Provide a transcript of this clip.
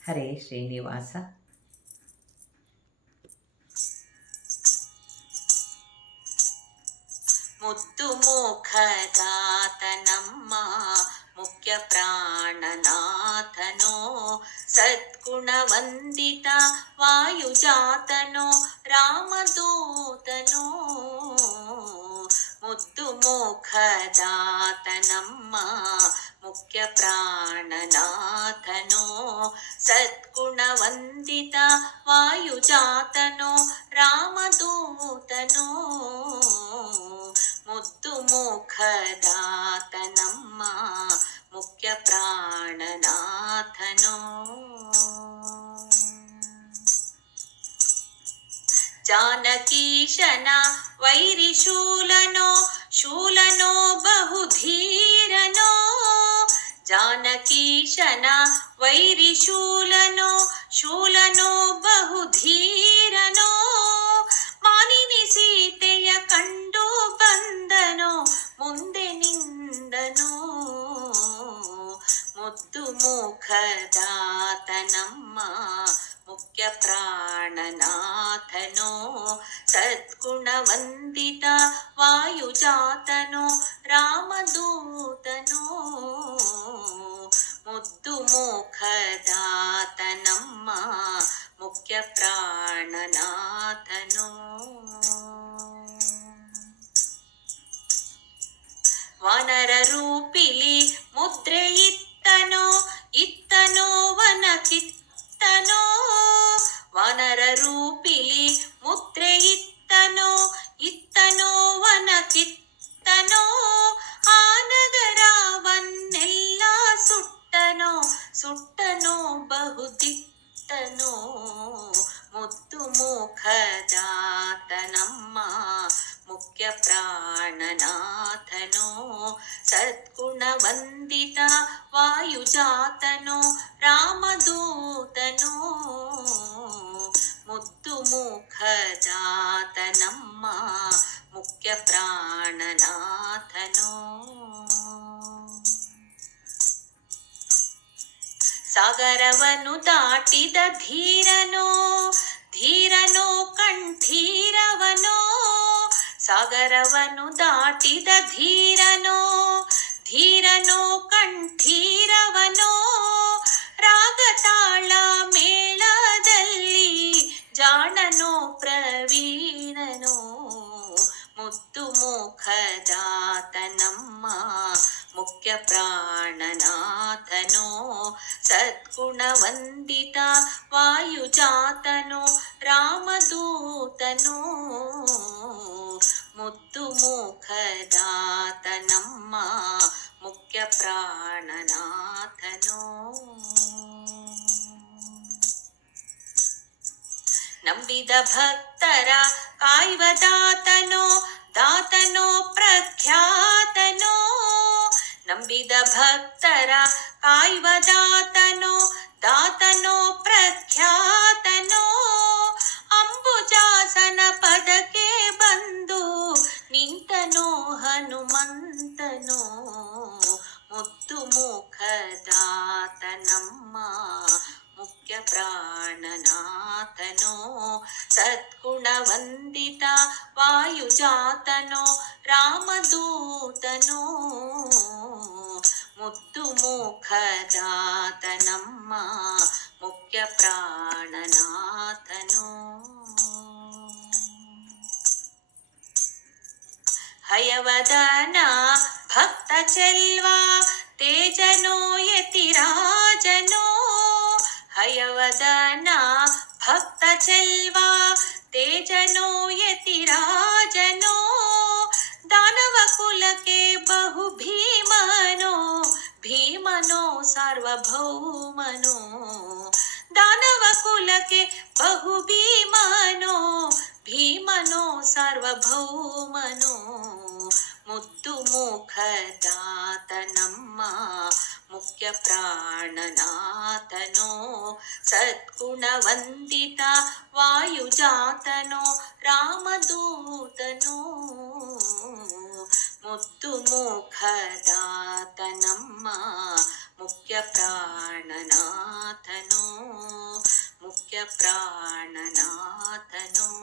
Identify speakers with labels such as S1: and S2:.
S1: ಹರೇ ಶ್ರೀನಿವಾಸ
S2: ಮುದ್ದು ಮುಖದಾತನಮ್ಮ ಮುಖ್ಯ ಪ್ರಾಣನಾಥನೋ ಸದ್ಗುಣವಂದಿತ ವಾಯುಜಾತನೋ ರಾಮದೂತನೋ ಮುದ್ದು ಮುಖದಾತನಮ್ಮ ಮುಖ್ಯ ಪ್ರಾಣನಾಥನೋ सद्गुणवन्दित वायुजातनो रामदूतनो मुद्दुमुखदातनम्म मुख्यप्राणनाथनो। जानकीशन वैरिशूलनो शूलनो बहुधीरनो। ಶೂಲನೋ ಶೂಲನೋ ಬಹುಧೀರನೋ ಜಾನಕೀಶನ ವೈರಿ ಶೂಲನೋ ಶೂಲನೋ ಬಹುಧೀರನೋ ಮಾಲಿನಿ ಸೀತೆಯ ಕಂಡು ಬಂದನೋ ಮುಂದೆ ನಿಂದನೋ ಮುದ್ದು ಮುಖದಾತನಮ್ಮ ಮುಖ್ಯ ಪ್ರಾಣನಾಥನೋ ಸಾಧನೋ ಸದ್ಗುಣವಂದಿತ ವಾಯುಜಾತನೋ, ರಾಮದೂತನೋ ಮುದ್ದು ಮೋಖದಾತನಮ್ಮ ಮುಖ್ಯ ಪ್ರಾಣನಾಥನೋ ವನರ ರೂಪಿಲಿ ಮುದ್ರೆ ಇತ್ತನೋ ಇತ್ತನೋ ವನ ಕಿತ್ತನೋ ವನರ ರೂಪಿ ಸುಟ್ಟನೋ ಸುಟ್ಟನೋ ಬಹುದಿತ್ತನೋ ಮುದ್ದು ಮುಖದಾತನಮ್ಮ ಮುಖ್ಯ ಪ್ರಾಣನಾಥನೋ ಸದ್ಗುಣವಂದಿತ ವಾಯುಜಾತನೋ ರಾಮದೂತನೋ ಸಾಗರವನ್ನು ದಾಟಿದ ಧೀರನೋ ಧೀರನೋ ಕಂಠೀರವನೋ. ಸಾಗರವನ್ನು ದಾಟಿದ ಧೀರನೋ ಧೀರನೋ ಕಂಠೀರವನೋ. ರಾಗತಾಳ ಮೇಳದಲ್ಲಿ ಮುಖ್ಯ ಪ್ರಾಣನಾಥನೋ ಸದ್ಗುಣವಂದಿತ ವಾಯುಜಾತನೋ ರಾಮದೂತನೋ ಮುದ್ದು ಮುಖದಾತನಮ್ಮ ಮುಖ್ಯ ಪ್ರಾಣನಾಥನೋ ನಂಬಿದ ಭಕ್ತರ ಕಾಯುವ ದಾತನೋ ದಾತನೋ ಪ್ರಖ್ಯಾತನೋ ನಂಬಿದ ಭಕ್ತರ ಕಾಯುವ ದಾತನೋ ದಾತನೋ ಪ್ರಖ್ಯಾತನೋ. ಅಂಬುಜಾಸನ ಪದಕ್ಕೆ ಬಂದು ನಿಂತನೋ ಹನುಮಂತನೋ. ಮುದ್ದು ಮುಖದಾತನಮ್ಮ ಮುಖ್ಯ ಪ್ರಾಣನಾಥನೋ ಸದ್ಗುಣವಂದಿತ ವಾಯುಜಾತನೋ, ರಾಮದೂತನೋ. भयवदना भक्तचल्वा तेजनो, यतिराजनो। हयवदना भक्तचल्वा तेजनो, यतिराजनो। दानवकुलके बहु भीमनो भीमनो सार्वभौमनो। दानवकुलके बहु भीमनो भीमनो, सार्वभौमनो। ಬಹು ಭೀಮನೋ ಭೀಮನೋ ಸಾರ್ವಭೌಮನೋ ಮುದ್ದು ಮುಖದಾತನಮ್ಮ ಮುಖ್ಯ ಪ್ರಾಣನಾಥನೋ ಸದ್ಗುಣವಂದಿತ ವಾಯುಜಾತನೋ ರಾಮದೂತನೋ ಮುದ್ದು ಮುಖದಾತನಮ್ಮ ಮುಖ್ಯ ಪ್ರಾಣನಾಥನೋ ಮುಖ್ಯ ಪ್ರಾಣನಾಥನೋ ಮುಖ್ಯ